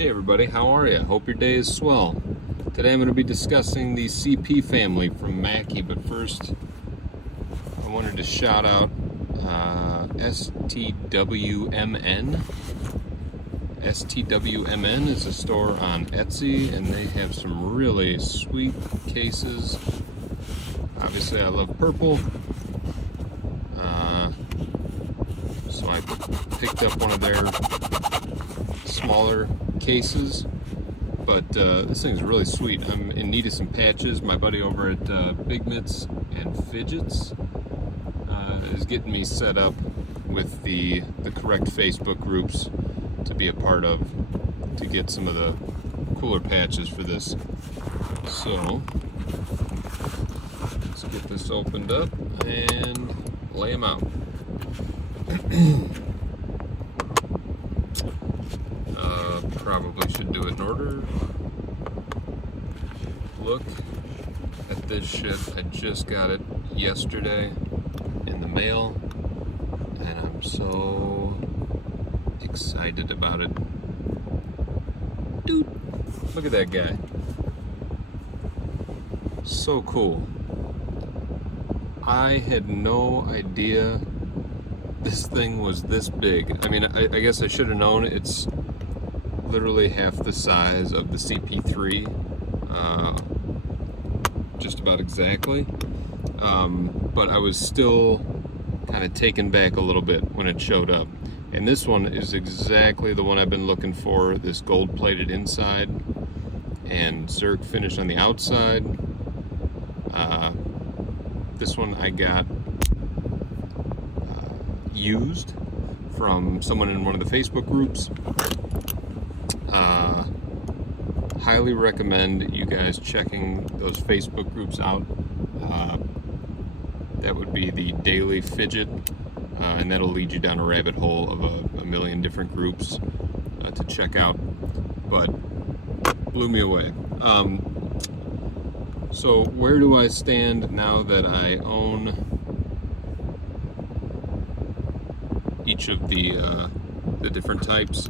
Hey everybody, how are you? Hope your day is swell. Today I'm going to be discussing the CP family from Mackie, but first I wanted to shout out STWMN. STWMN is a store on Etsy, and they have some really sweet cases. Obviously I love purple, so I picked up one of their smaller cases, but this thing is really sweet. I'm in need of some patches. My buddy over at Big Mitts and Fidgets is getting me set up with the correct Facebook groups to be a part of, to get some of the cooler patches for this. So let's get this opened up and lay them out. Probably should do it in order. Look at this shit. I just got it yesterday in the mail, and I'm so excited about it. Dude, look at that guy. So cool. I had no idea this thing was this big. I mean, I guess I should have known. It's literally half the size of the CP3, just about exactly, but I was still kind of taken back a little bit when it showed up. And this one is exactly the one I've been looking for, this gold plated inside and Zerk finish on the outside. This one I got used from someone in one of the Facebook groups. Highly recommend you guys checking those Facebook groups out. That would be the Daily Fidget, and that'll lead you down a rabbit hole of a million different groups to check out. But blew me away. So where do I stand now that I own each of the different types?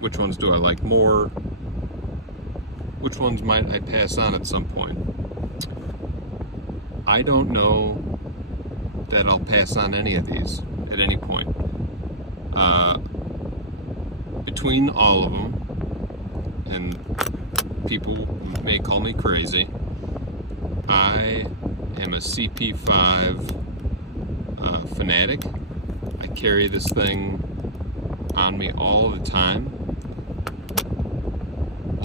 Which ones do I like more? Which ones might I pass on at some point? I don't know that I'll pass on any of these at any point. Between all of them, and people may call me crazy, I am a CP5 fanatic. I carry this thing on me all the time.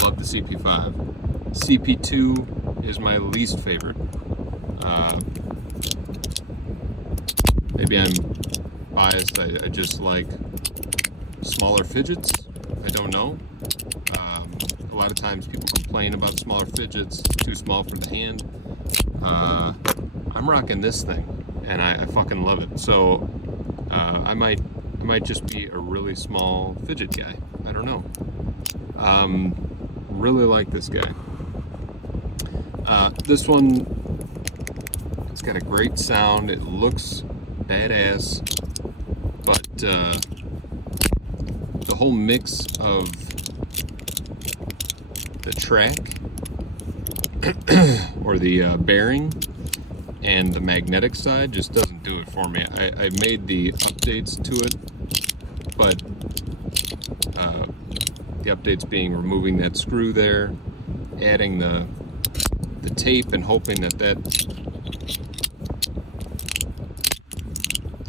Love the CP5. CP2 is my least favorite. Maybe I'm biased. I just like smaller fidgets. I don't know. A lot of times people complain about smaller fidgets, too small for the hand. I'm rocking this thing, and I fucking love it. So I might just be a really small fidget guy. I don't know. Really like this guy. This one, it's got a great sound. It looks badass, but the whole mix of the track or the bearing and the magnetic side just doesn't do it for me. I made the updates to it, but the updates being removing that screw there, adding the tape, and hoping that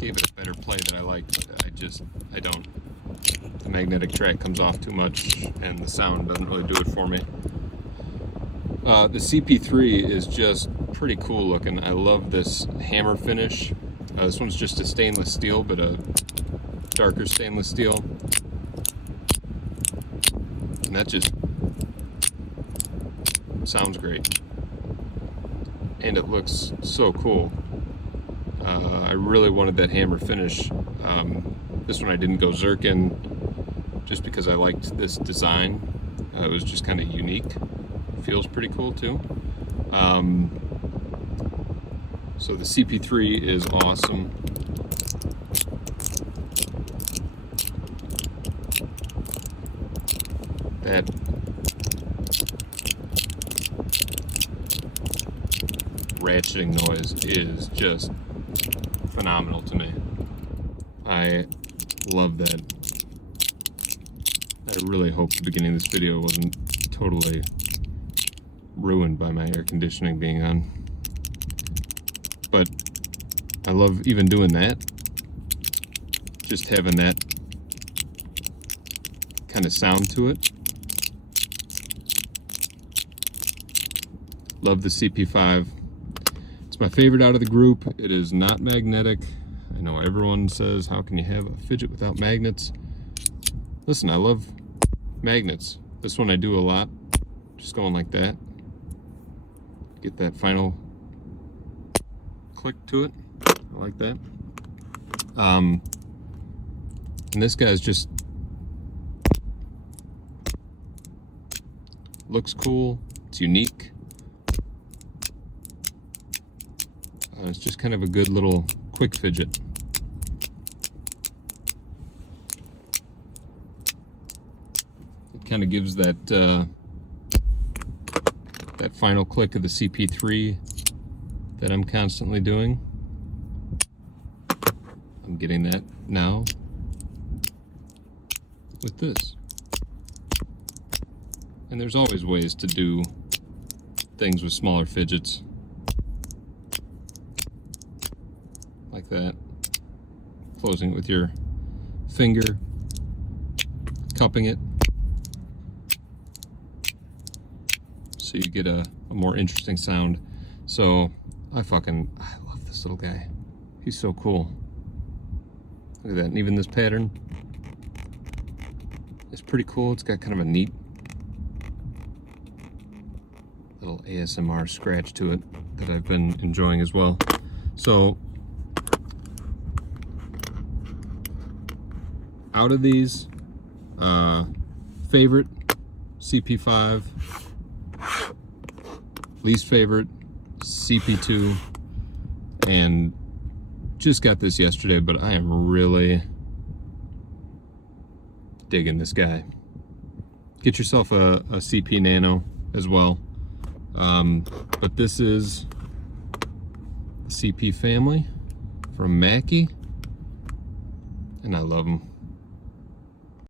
gave it a better play that I liked. But I don't. The magnetic track comes off too much, and the sound doesn't really do it for me. The CP3 is just pretty cool looking. I love this hammer finish. This one's just a stainless steel, but a darker stainless steel. And that just sounds great. And it looks so cool. I really wanted that hammer finish. This one I didn't go Zerk in just because I liked this design. It was just kind of unique. Feels pretty cool too. So the CP3 is awesome. That ratcheting noise is just phenomenal to me. I love that. I really hope the beginning of this video wasn't totally ruined by my air conditioning being on. But I love even doing that. Just having that kind of sound to it. Love the CP5. It's my favorite out of the group. It is not magnetic. I know everyone says, how can you have a Fidget without magnets? Listen, I love magnets. This one I do a lot. Just going like that. Get that final click to it. I like that. And this guy's just looks cool. It's unique. It's just kind of a good little quick fidget. It kind of gives that that final click of the CP3 that I'm constantly doing. I'm getting that now with this. And there's always ways to do things with smaller fidgets. Like that. Closing it with your finger, cupping it, so you get a more interesting sound. So I love this little guy. He's so cool. Look at that. And even this pattern is pretty cool. It's got kind of a neat little ASMR scratch to it that I've been enjoying as well. So out of these, favorite CP5, least favorite CP2, and just got this yesterday, but I am really digging this guy. Get yourself a CP Nano as well, but this is the CP family from Mackie, and I love them.